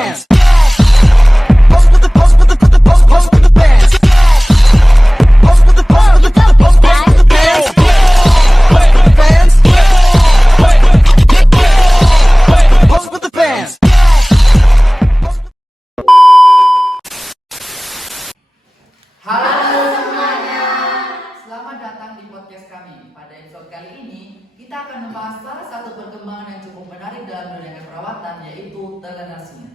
bands. Pose with the pose with the pose with the bands. Pose with the pose with the pose with the bands. Bands. Pose with the bands. Halo semuanya, selamat datang di podcast kami. Pada episode kali ini, kita akan membahas salah satu perkembangan yang cukup menarik dalam dunia keperawatan, yaitu telenursing.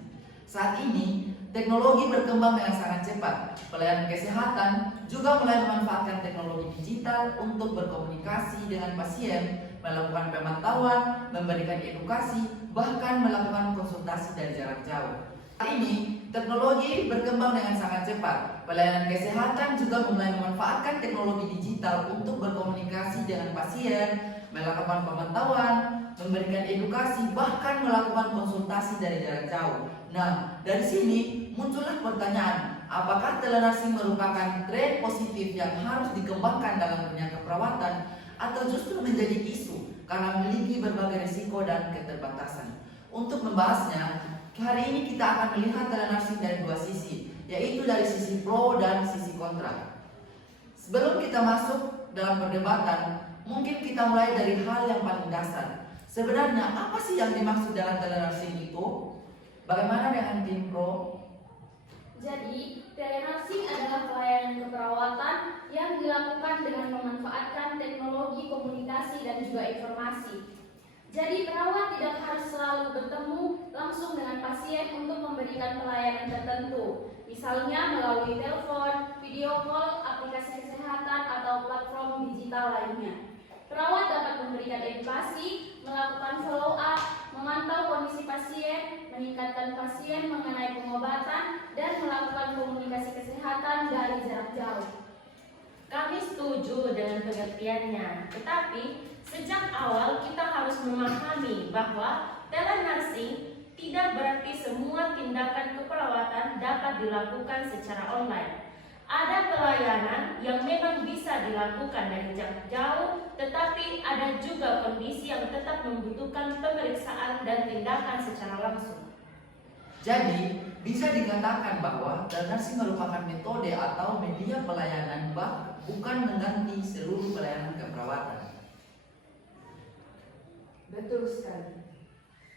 Saat ini, teknologi berkembang dengan sangat cepat. Pelayanan kesehatan juga mulai memanfaatkan teknologi digital untuk berkomunikasi dengan pasien, melakukan pemantauan, memberikan edukasi, bahkan melakukan konsultasi dari jarak jauh. Saat ini, teknologi berkembang dengan sangat cepat. Pelayanan kesehatan juga mulai memanfaatkan teknologi digital untuk berkomunikasi dengan pasien, melakukan pemantauan, memberikan edukasi, bahkan melakukan konsultasi dari jarak jauh. Nah, dari sini muncullah pertanyaan, apakah telenursing merupakan tren positif yang harus dikembangkan dalam dunia keperawatan atau justru menjadi isu karena memiliki berbagai risiko dan keterbatasan? Untuk membahasnya, hari ini kita akan melihat telenursing dari dua sisi, yaitu dari sisi pro dan sisi kontra. Sebelum kita masuk dalam perdebatan, mungkin kita mulai dari hal yang paling dasar. Sebenarnya apa sih yang dimaksud dengan telenursing itu? Bagaimana dengan tim pro? Jadi, telenursing adalah pelayanan keperawatan yang dilakukan dengan memanfaatkan teknologi komunikasi dan juga informasi. Jadi, perawat tidak harus selalu bertemu langsung dengan pasien untuk memberikan pelayanan tertentu. Misalnya melalui telepon, video call, aplikasi kesehatan, atau platform digital lainnya. Perawat dapat memberikan edukasi, melakukan follow up, memantau kondisi pasien, meningkatkan pasien mengenai pengobatan, dan melakukan komunikasi kesehatan dari jarak jauh. Kami setuju dengan pengertiannya, tetapi sejak awal kita harus memahami bahwa telenursing tidak berarti semua tindakan keperawatan dapat dilakukan secara online. Ada pelayanan yang memang bisa dilakukan dari jarak jauh, tetapi ada juga kondisi yang tetap membutuhkan pemeriksaan dan tindakan secara langsung. Jadi, bisa dikatakan bahwa telenursing merupakan metode atau media pelayanan bukan mengganti seluruh pelayanan keperawatan. Betul sekali.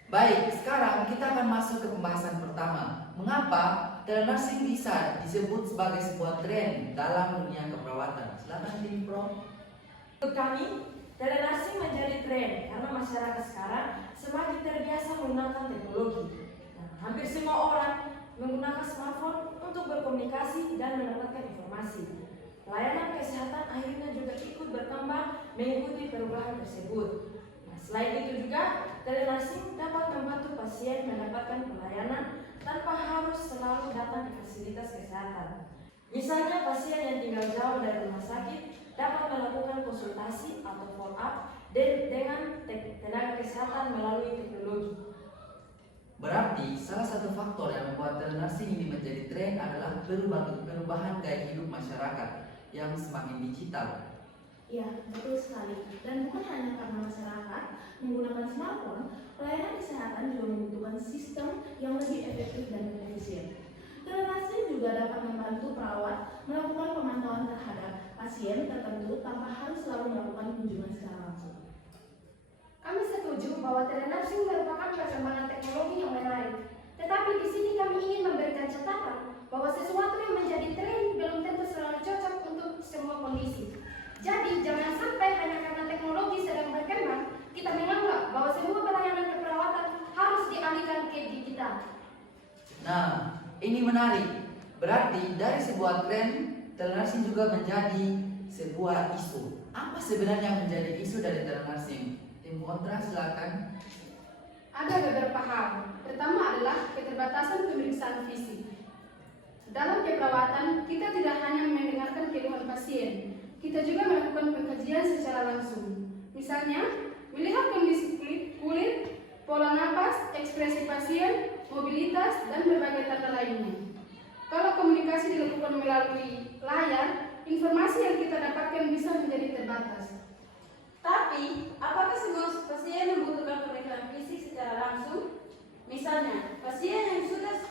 Baik, sekarang kita akan masuk ke pembahasan pertama. Mengapa telenursing bisa disebut sebagai sebuah tren dalam dunia keperawatan? Silakan tim pro. Untuk kami, telenursing menjadi tren karena masyarakat sekarang semakin terbiasa menggunakan teknologi. Hampir semua orang menggunakan smartphone untuk berkomunikasi dan mendapatkan informasi. Pelayanan kesehatan akhirnya juga ikut berkembang mengikuti perubahan tersebut. Selain itu juga, telenursing dapat membantu pasien mendapatkan pelayanan tanpa harus selalu datang ke fasilitas kesehatan. Misalnya, pasien yang tinggal jauh dari rumah sakit dapat melakukan konsultasi atau follow up dengan tenaga kesehatan melalui teknologi. Berarti, salah satu faktor yang membuat telenursing ini menjadi tren adalah perubahan gaya hidup masyarakat yang semakin digital. Ya, betul sekali. Dan bukan hanya karena masyarakat menggunakan smartphone, pelayanan kesehatan juga membutuhkan sistem yang lebih efektif dan efisien. Telenursing juga dapat membantu perawat melakukan pemantauan terhadap pasien tertentu tanpa harus selalu melakukan kunjungan secara langsung. Kami setuju bahwa telenursing merupakan perkembangan teknologi yang menarik. Tetapi di sini kami ingin memberikan catatan bahwa sesuatu yang menjadi tren belum tentu selalu cocok untuk semua kondisi. Jadi jangan sampai hanya karena teknologi sedang berkembang, kita menganggap bahwa semua pelayanan keperawatan harus dialihkan ke digital. Nah, ini menarik. Berarti dari sebuah tren, telenursing juga menjadi sebuah isu. Apa sebenarnya yang menjadi isu dari telenursing? Tim kontra silakan. Ada beberapa hal. Pertama adalah keterbatasan pemeriksaan fisik. Dalam keperawatan, kita tidak hanya mendengarkan keluhan pasien, kita juga melakukan pengkajian secara langsung. Misalnya, melihat kondisi kulit, pola napas, ekspresi pasien, mobilitas, dan berbagai tanda lainnya. Kalau komunikasi dilakukan melalui layar, informasi yang kita dapatkan bisa menjadi terbatas. Tapi, apakah semua pasien membutuhkan pemeriksaan fisik secara langsung? Misalnya, pasien yang sudah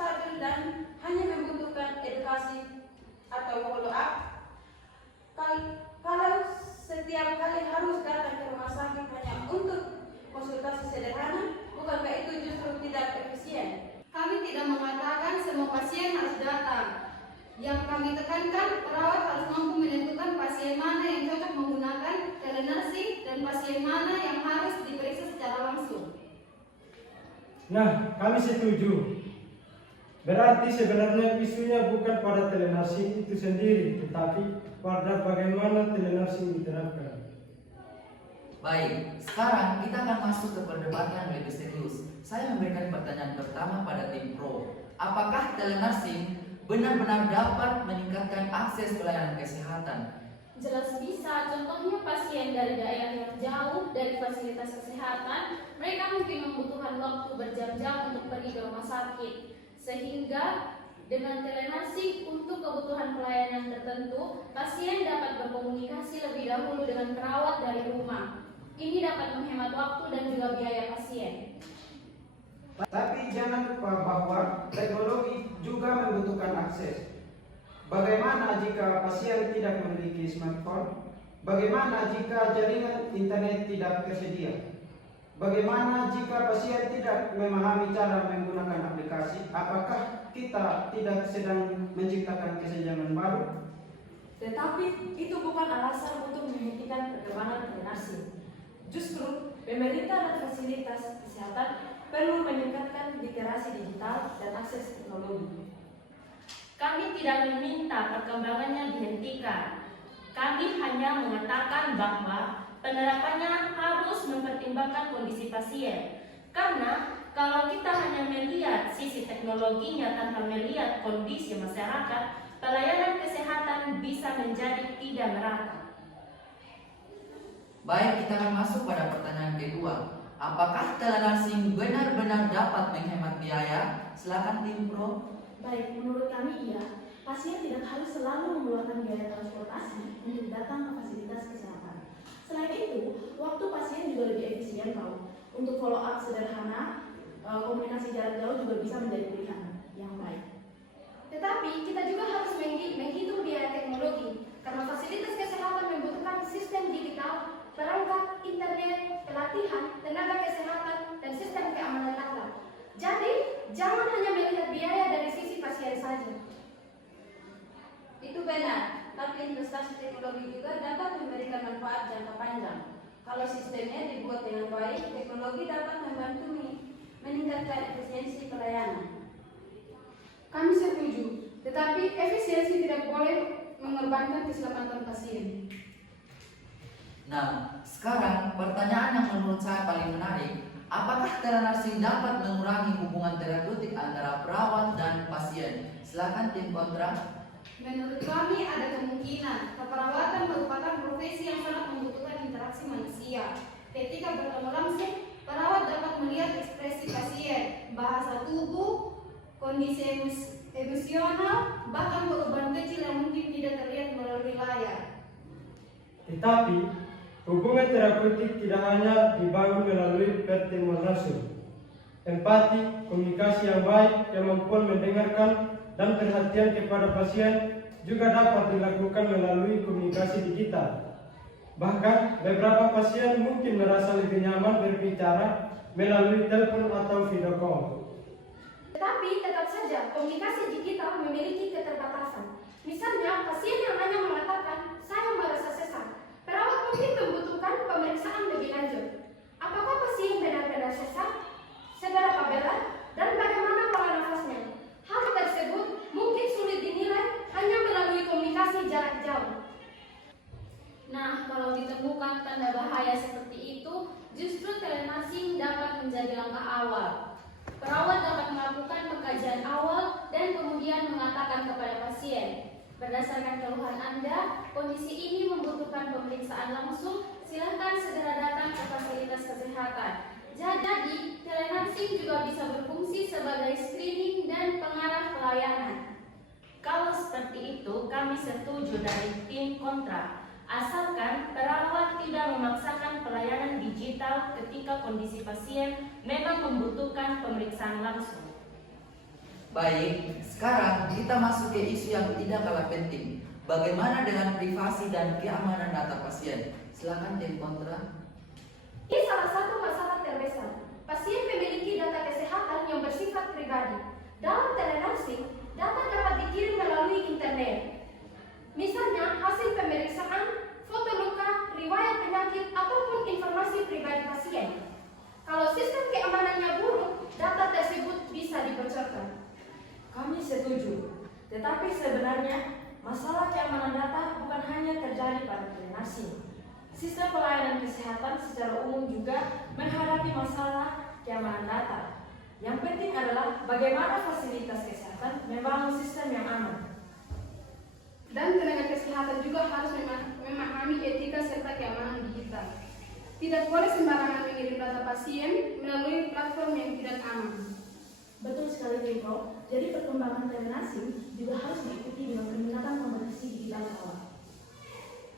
setiap kali harus datang ke rumah sakit hanya untuk konsultasi sederhana? Bukankah itu justru tidak efisien? Kami tidak mengatakan semua pasien harus datang. Yang kami tekankan, perawat harus mampu menentukan pasien mana yang cocok menggunakan telenursing dan pasien mana yang harus diperiksa secara langsung. Nah, kami setuju. Berarti sebenarnya isunya bukan pada telenursing itu sendiri, tetapi pada bagaimana telenursing diterapkan. Baik, sekarang kita akan masuk ke perdebatan lebih serius. Saya memberikan pertanyaan pertama pada tim pro. Apakah telenursing benar-benar dapat meningkatkan akses pelayanan kesehatan? Jelas bisa, contohnya pasien dari daerah yang jauh dari fasilitas kesehatan, mereka mungkin membutuhkan waktu berjam-jam untuk pergi ke rumah sakit. Sehingga dengan telenursing untuk kebutuhan pelayanan tertentu, pasien dapat berkomunikasi lebih dahulu dengan perawat dari rumah. Ini dapat menghemat waktu dan juga biaya pasien. Tapi jangan lupa bahwa teknologi juga membutuhkan akses. Bagaimana jika pasien tidak memiliki smartphone? Bagaimana jika jaringan internet tidak tersedia? Bagaimana jika pasien tidak memahami cara menggunakan aplikasi? Apakah kita tidak sedang menciptakan kesenjangan baru? Tetapi itu bukan alasan untuk menghentikan perkembangan telenursing. Justru pemerintah dan fasilitas kesehatan perlu meningkatkan literasi digital dan akses teknologi. Kami tidak meminta perkembangannya dihentikan. Kami hanya mengatakan bahwa penerapannya harus mempertimbangkan kondisi pasien. Karena kalau kita hanya melihat sisi teknologinya tanpa melihat kondisi masyarakat, pelayanan kesehatan bisa menjadi tidak merata. Baik, kita akan masuk pada pertanyaan kedua. Apakah telenursing benar-benar dapat menghemat biaya? Silakan tim pro. Baik, menurut kami iya. Pasien tidak harus selalu mengeluarkan biaya transportasi untuk datang ke fasilitas kesehatan. Selain itu, waktu pasien juga lebih efisien tahu. Untuk follow up sederhana, komunikasi jarak jauh juga bisa menjadi pilihan yang baik. Tetapi kita juga harus menghitung biaya teknologi, karena fasilitas kesehatan membutuhkan sistem digital, perangkat, internet, pelatihan, tenaga kesehatan, dan sistem keamanan data. Jadi, jangan hanya melihat biaya dari sisi pasien saja. Itu benar, tapi investasi teknologi juga dapat memberikan manfaat jangka panjang. Kalau sistemnya dibuat dengan baik, teknologi dapat membantu meningkatkan efisiensi pelayanan. Kami setuju, tetapi efisiensi tidak boleh mengorbankan keselamatan pasien. Nah, sekarang pertanyaan yang menurut saya paling menarik, apakah telenursing dapat mengurangi hubungan terapeutik antara perawat dan pasien? Silakan tim kontra. Menurut kami ada kemungkinan keperawatan merupakan profesi yang sangat membutuhkan interaksi manusia. Ketika bertemu langsung, perawat dapat melihat ekspresi pasien, bahasa tubuh, kondisi emosional, bahkan beban kecil yang mungkin tidak terlihat melalui layar. Tetapi, hubungan terapeutik tidak hanya dibangun melalui pertemuan langsung. Empati, komunikasi yang baik, kemampuan mendengarkan, dan perhatian kepada pasien juga dapat dilakukan melalui komunikasi digital. Bahkan, beberapa pasien mungkin merasa lebih nyaman berbicara melalui telepon atau video call. Tetapi tetap saja komunikasi digital memiliki keterbatasan. Misalnya, pasien yang hanya mengatakan, saya merasa sesak. Perawat mungkin membutuhkan pemeriksaan lebih lanjut. Apakah pasien benar-benar sesak? Seberapa berat? Dan bagaimana pola nafasnya? Hal tersebut mungkin sulit dinilai hanya melalui komunikasi jarak jauh. Nah, kalau ditemukan tanda bahaya seperti itu, justru telenursing dapat menjadi langkah awal. Perawat dapat melakukan pengkajian awal dan kemudian mengatakan kepada pasien, berdasarkan keluhan Anda, kondisi ini membutuhkan pemeriksaan langsung, silakan segera datang ke fasilitas kesehatan. Jadi, telenursing juga bisa berfungsi sebagai screening dan pengarah pelayanan. Kalau seperti itu, kami setuju dari tim kontra. Asalkan perawat tidak memaksakan pelayanan digital ketika kondisi pasien memang membutuhkan pemeriksaan langsung. Baik, sekarang kita masuk ke isu yang tidak kalah penting. Bagaimana dengan privasi dan keamanan data pasien? Silakan tim kontra. Ini salah satu masalah terbesar. Pasien memiliki data kesehatan yang bersifat pribadi. Dalam telenursing, data dapat dikirim melalui internet. Misalnya, hasil pemeriksaan, foto luka, riwayat penyakit, ataupun informasi pribadi pasien. Kalau sistem keamanannya buruk, data tersebut bisa dibocorkan. Kami setuju, tetapi sebenarnya masalah keamanan data bukan hanya terjadi pada telenursing. Sistem pelayanan kesehatan secara umum juga menghadapi masalah keamanan data. Yang penting adalah bagaimana fasilitas kesehatan membangun sistem yang aman. Dan tenaga kesehatan juga harus memahami etika serta keamanan digital. Tidak boleh sembarangan mengirim data pasien melalui platform yang tidak aman. Betul sekali, Viko. Jadi perkembangan telenursing juga harus diikuti dengan peningkatan kompetisi digital awal.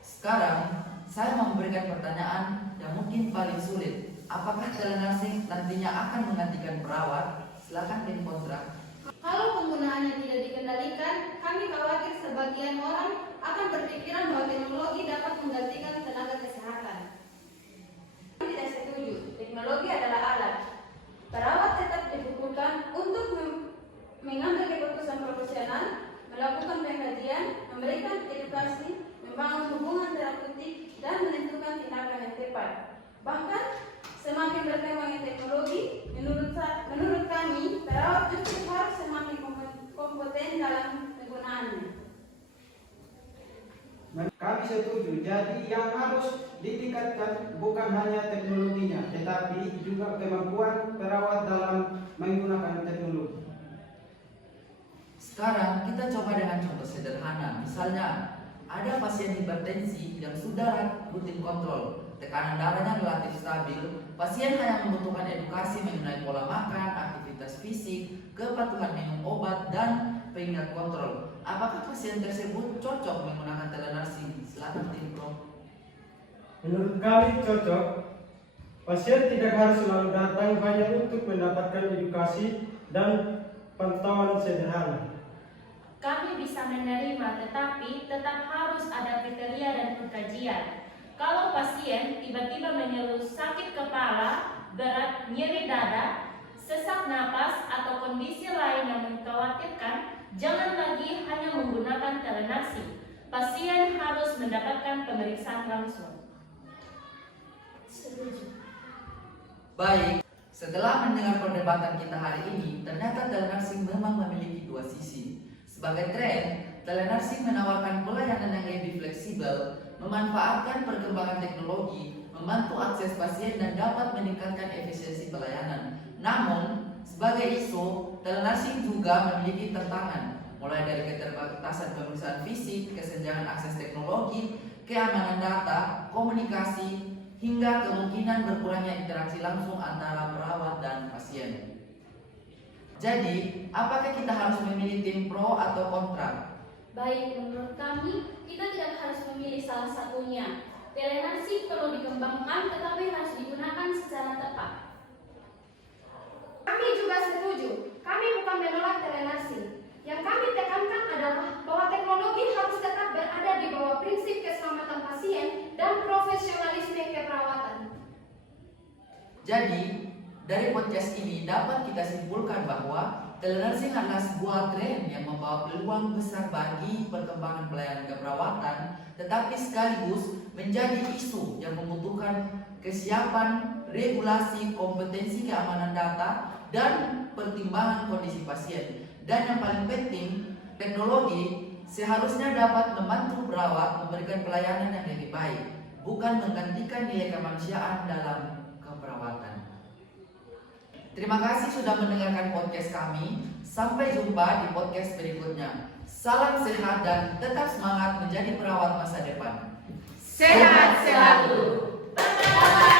Sekarang, saya mau memberikan pertanyaan yang mungkin paling sulit. Apakah telenursing nantinya akan menggantikan perawat? Silakan tim kontra. Kalau penggunaannya tidak dikendalikan, kami khawatir sebagian orang akan berpikiran bahwa teknologi dapat menggantikan tenaga kesehatan. Kami tidak setuju. Teknologi adalah alat. Perawat tetap dibutuhkan untuk mengambil keputusan profesional, melakukan pengkajian, memberikan edukasi, membangun hubungan terapeutik, dan menentukan tindakan yang tepat. Bahkan, semakin berkembangnya teknologi, menurut kami, perawat justru harus semakin kompeten dalam penggunaannya. Kami setuju, jadi yang harus ditingkatkan bukan hanya teknologinya, tetapi juga kemampuan perawat dalam menggunakan teknologi. Sekarang kita coba dengan contoh sederhana. Misalnya, ada pasien hipertensi yang sudah rutin kontrol, tekanan darahnya relatif stabil, pasien hanya membutuhkan edukasi mengenai pola makan, aktivitas fisik, kepatuhan minum obat, dan pengingat kontrol. Apakah pasien tersebut cocok menggunakan telenursing? Silakan tim pro. Menurut kami cocok. Pasien tidak harus selalu datang hanya untuk mendapatkan edukasi dan pantauan sederhana. Kami bisa menerima, tetapi tetap harus ada kriteria dan pengkajian. Kalau pasien tiba-tiba mengeluh sakit kepala, berat, nyeri dada, sesak napas, atau kondisi lain yang mengkhawatirkan, jangan lagi hanya menggunakan telenursing. Pasien harus mendapatkan pemeriksaan langsung. Setuju. Baik, setelah mendengar perdebatan kita hari ini, ternyata telenursing memang memiliki dua sisi. Sebagai tren, telenursing menawarkan pelayanan yang lebih fleksibel, memanfaatkan perkembangan teknologi, membantu akses pasien, dan dapat meningkatkan efisiensi pelayanan. Namun, sebagai isu, telenursing juga memiliki tantangan, mulai dari keterbatasan pemeriksaan fisik, kesenjangan akses teknologi, keamanan data, komunikasi, hingga kemungkinan berkurangnya interaksi langsung antara perawat dan pasien. Jadi, apakah kita harus memilih tim pro atau kontra? Baik, menurut kami, kita tidak harus memilih salah satunya. Telenursing perlu dikembangkan, tetapi harus digunakan secara tepat. Kami juga setuju. Kami bukan menolak telenursing. Yang kami tekankan adalah bahwa teknologi harus tetap berada di bawah prinsip keselamatan pasien dan profesionalisme keperawatan. Jadi, dari podcast ini dapat kita simpulkan bahwa telenursing adalah sebuah tren yang membawa peluang besar bagi perkembangan pelayanan keperawatan, tetapi sekaligus menjadi isu yang membutuhkan kesiapan, regulasi, kompetensi keamanan data, dan pertimbangan kondisi pasien. Dan yang paling penting, teknologi seharusnya dapat membantu perawat memberikan pelayanan yang lebih baik, bukan menggantikan nilai kemanusiaan dalam keperawatan. Terima kasih sudah mendengarkan podcast kami. Sampai jumpa di podcast berikutnya. Salam sehat dan tetap semangat menjadi perawat masa depan. Sehat selalu. Bye.